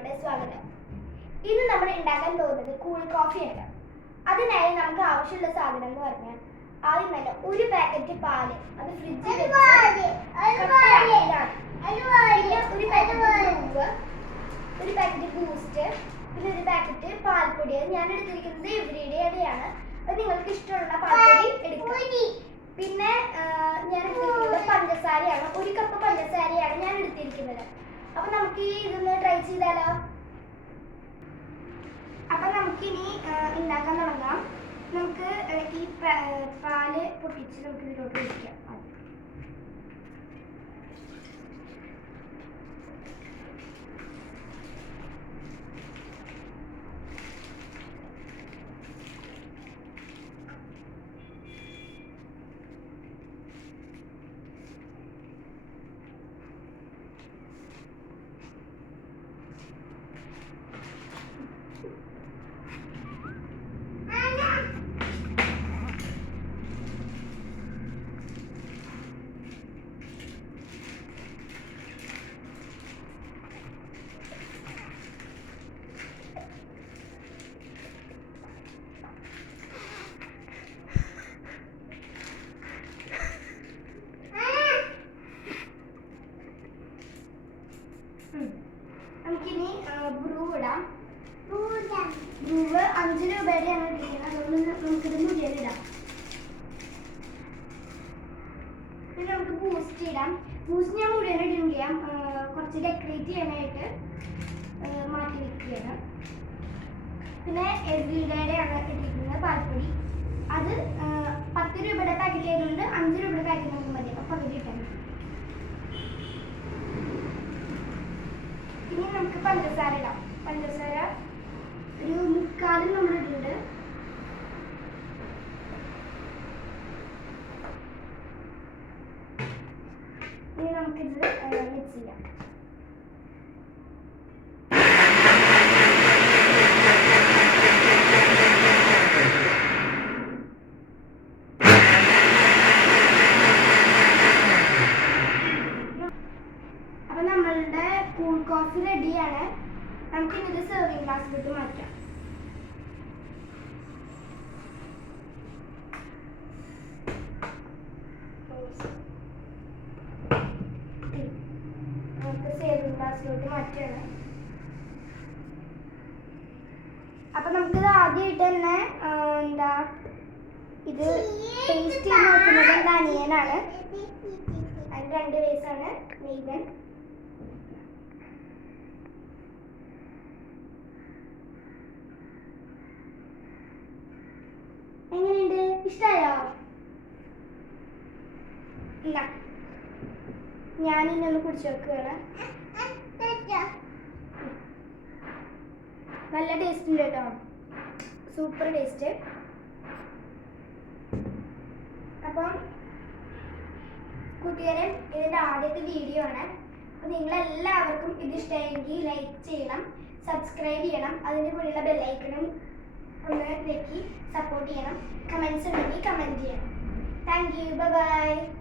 വീഡിയോയിലൂടെ സ്വാഗതം. ഇന്ന് നമ്മൾ ഉണ്ടാക്കാൻ പോകുന്നത് കൂൾ കോഫിയാണ് അതിനായി നമുക്ക് ആവശ്യമുള്ള സാധനം എന്ന് പറഞ്ഞാൽ ആദ്യം തന്നെ ഒരു പാക്കറ്റ് പാൽ അത് ഫ്രിഡ്ജിൽ ഒരു പാക്കറ്റ് ഒരു പാക്കറ്റ് ബൂസ്റ്റ് പിന്നെ ഒരു പാക്കറ്റ് പാൽപ്പൊടി. അത് ഞാൻ എടുത്തിരിക്കുന്നത് എവരിഡേ ആണ് അത് നിങ്ങൾക്ക് ഇഷ്ടമുള്ള പാൽപ്പൊടി എടുക്കാം. പിന്നെ ഞാൻ പഞ്ചസാരയാണ്. ഒരു കപ്പ് പഞ്ചസാരയാണ് ഞാൻ എടുത്തിരിക്കുന്നത്. അപ്പൊ നമുക്ക് ഈ ഇതൊന്ന് ട്രൈ ചെയ്താലോ? അപ്പൊ നമുക്കിനി ഉണ്ടാക്കാൻ തുടങ്ങാം. നമുക്ക് ഈ പാൽ പൊട്ടിച്ച് നമുക്ക് ഇതിലോട്ട് ഒഴിക്കാം ആദ്യം. ഉം. നമുക്കിനി ബ്രൂ ഇടാം. ബ്രൂവ് അഞ്ച് രൂപയുടെയാണ് ഇട്ടിരിക്കുന്നത് അതുകൊണ്ട് നമുക്കിത് ഇടാം പിന്നെ നമുക്ക് ബൂസ്റ്റ് ഇടാം. ബൂസ്റ്റ് ഞാൻ ഇടുന്നില്ല ആ, കുറച്ച് ഡെക്കറേറ്റ് ചെയ്യാനായിട്ട് മാറ്റി വെക്കുകയാണ്. പിന്നെ എവരിഡേയുടെയാണ് ഇട്ടിരിക്കുന്നത് പാൽപ്പൊടി. അത് പത്ത് രൂപയുടെ പാക്കറ്റ് ആയതുകൊണ്ട് അഞ്ച് രൂപയുടെ പാക്കറ്റ് നമുക്ക് മതി. അപ്പോൾ പകുതി ഇട്ടാൽ മതി ഇനി നമുക്ക് പഞ്ചസാര ഇടാം പഞ്ചസാര ഒരു മുക്കാലും നമ്മൾ ഇടുന്നുണ്ട് ഇനി നമുക്കിത് മിക്സ് ചെയ്യാം അപ്പൊ നമ്മളുടെ കോഫി റെഡിയാണ് ഇത് സെർവിങ് ഗ്ലാസ്സിലോട്ട് മാറ്റാം. നമുക്ക് സേവിങ് ഗ്ലാസ്സിലോട്ട് മാറ്റണം. അപ്പൊ നമുക്കിത് ആദ്യമായിട്ട് തന്നെ എന്താ ഇത് ടേസ്റ്റ് നോക്കുന്നത് എന്റെ അനിയനാണ് അതിന് രണ്ട് വയസ്സാണ് മെയ്തൻ ഇഷ്ടായോ? ഞാൻ ഇനി ഒന്ന് കുടിച്ചു വെക്കുകയാണ് നല്ല ടേസ്റ്റ് ഉണ്ട് കേട്ടോ. സൂപ്പർ ടേസ്റ്റ് അപ്പം കൂട്ടുകാരെ ഇതിന്റെ ആദ്യത്തെ വീഡിയോ ആണ്. അപ്പം നിങ്ങളെല്ലാവർക്കും ഇത് ഇഷ്ടമായെങ്കിൽ ലൈക്ക് ചെയ്യണം സബ്സ്ക്രൈബ് ചെയ്യണം അതിന്റെ കൂടെയുള്ള ബെല്ലൈക്കണും ഞെക്കി സപ്പോർട്ട് ചെയ്യണം. കമൻസ് ഉണ്ടെങ്കിൽ കമന്റ് ചെയ്യണം. Thank you by